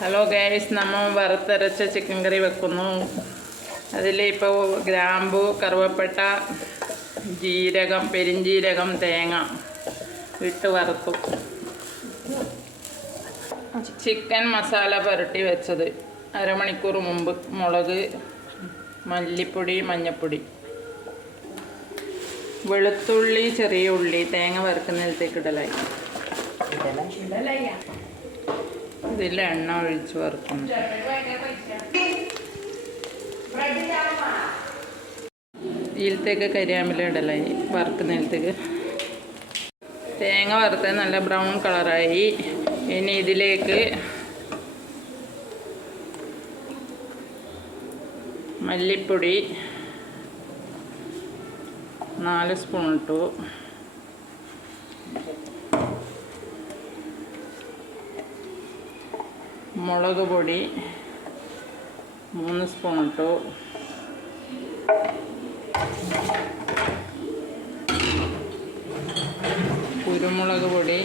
Hello guys നമ്മൾ വറുത്തരച്ച chicken കറി വെക്കുന്നു. അതിൽ ഇപ്പോൾ ഗ്രാമ്പു കറുവപ്പട്ട ജീരകം പെരിഞ്ജീരകം തേങ്ങ ഇട്ട് വറുത്തു. ചിക്കൻ മസാല പുരട്ടി വെച്ചത് അരമണിക്കൂർ മുമ്പ്. മുളക് മല്ലിപ്പൊടി മഞ്ഞൾപ്പൊടി വെളുത്തുള്ളി ചെറിയ ഉള്ളി തേങ്ങ വറുക്കുന്നതിലേക്ക് ഇടലായി. ഇതിൽ എണ്ണ ഒഴിച്ച് വറുക്കുന്നു. ഇതിലത്തേക്ക് കരിയാമ്പില ഇടലായി വറുക്കുന്നതിലത്തേക്ക് തേങ്ങ വറുത്ത നല്ല ബ്രൗൺ കളറായി. ഇനി ഇതിലേക്ക് മല്ലിപ്പൊടി നാല് സ്പൂൺ ഇട്ടു. മുളക് പൊടി മൂന്ന് സ്പൂൺ ഇട്ടു. കുരുമുളക് പൊടി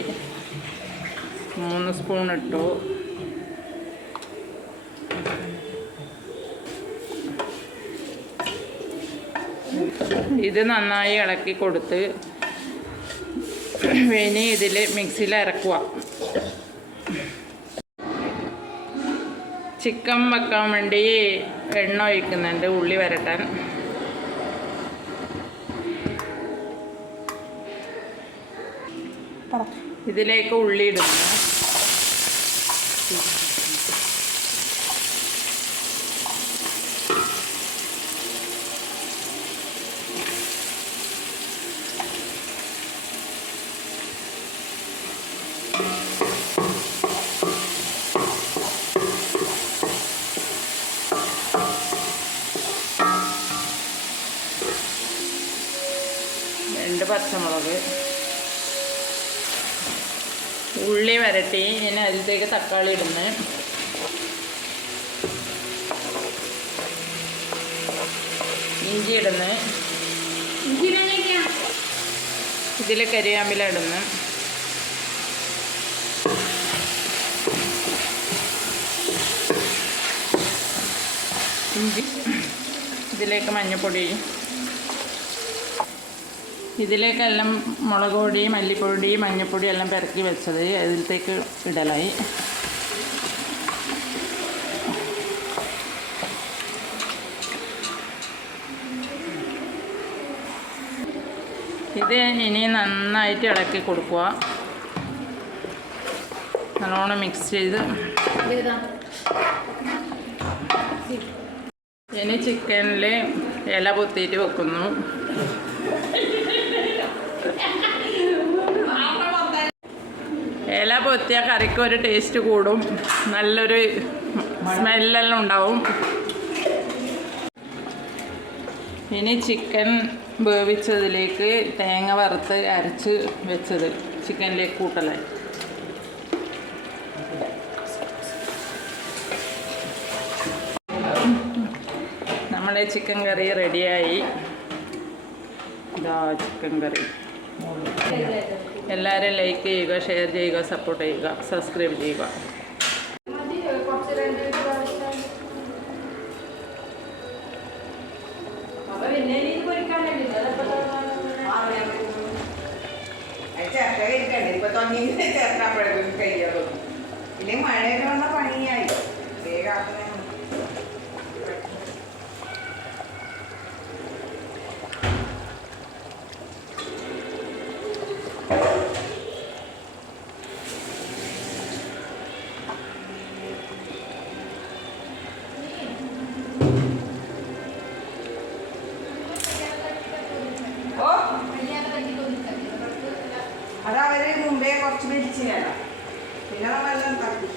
മൂന്ന് സ്പൂൺ ഇട്ടു. ഇത് നന്നായി ഇളക്കി കൊടുത്ത് ഇനി ഇതിൽ മിക്സിയിൽ ഇറക്കുക ചിക്കൻ വെക്കാൻ വേണ്ടി എണ്ണ ഒഴിക്കുന്നുണ്ട്. ഉള്ളി വരട്ടാൻ. ഇതിലേക്ക് ഉള്ളി ഇടുന്നു. രണ്ട് പച്ചമുളക്. ഉള്ളി വരട്ടി ഇനി അതിലേക്ക് തക്കാളി ഇടുന്നു. ഇഞ്ചി ഇടുന്നു. ഇതിൽ കരിയാമ്പില ഇടുന്നു. ഇഞ്ചി. ഇതിലേക്ക് മഞ്ഞൾപ്പൊടി ഇതിലേക്കെല്ലാം മുളക് പൊടി മല്ലിപ്പൊടി മഞ്ഞൾപ്പൊടി എല്ലാം പെരക്കി വെച്ചത് അതിലത്തേക്ക് ഇടലായി. ഇത് ഇനി നന്നായിട്ട് ഇളക്കി കൊടുക്കുക. നല്ലോണം മിക്സ് ചെയ്ത്. ഇനി ചിക്കനിൽ ഇല പൊത്തിയിട്ട് വെക്കുന്നു. ഇല പൊത്തിയ കറിക്ക് ഒരു ടേസ്റ്റ് കൂടും. നല്ലൊരു സ്മെല്ലെല്ലാം ഉണ്ടാവും. ഇനി ചിക്കൻ വേവിച്ചതിലേക്ക് തേങ്ങ വറുത്ത് അരച്ച് വെച്ചത് ചിക്കനിലേക്ക് കൂട്ടലേ നമ്മുടെ ചിക്കൻ കറി റെഡിയായി ഇതാ ചിക്കൻ കറി എല്ലാവരും ലൈക്ക് ചെയ്യുക ഷെയർ ചെയ്യുക സപ്പോർട്ട് ചെയ്യുക സബ്സ്ക്രൈബ് ചെയ്യുക. ചേർക്കാൻ കഴിയാറുള്ളൂ ഇല്ലെങ്കിൽ മഴയൊക്കെ വന്ന പണിയായി. വേഗം കുറച്ച് പിടിച്ചില്ല പിന്നെ നമ്മളെല്ലാം തപ്പി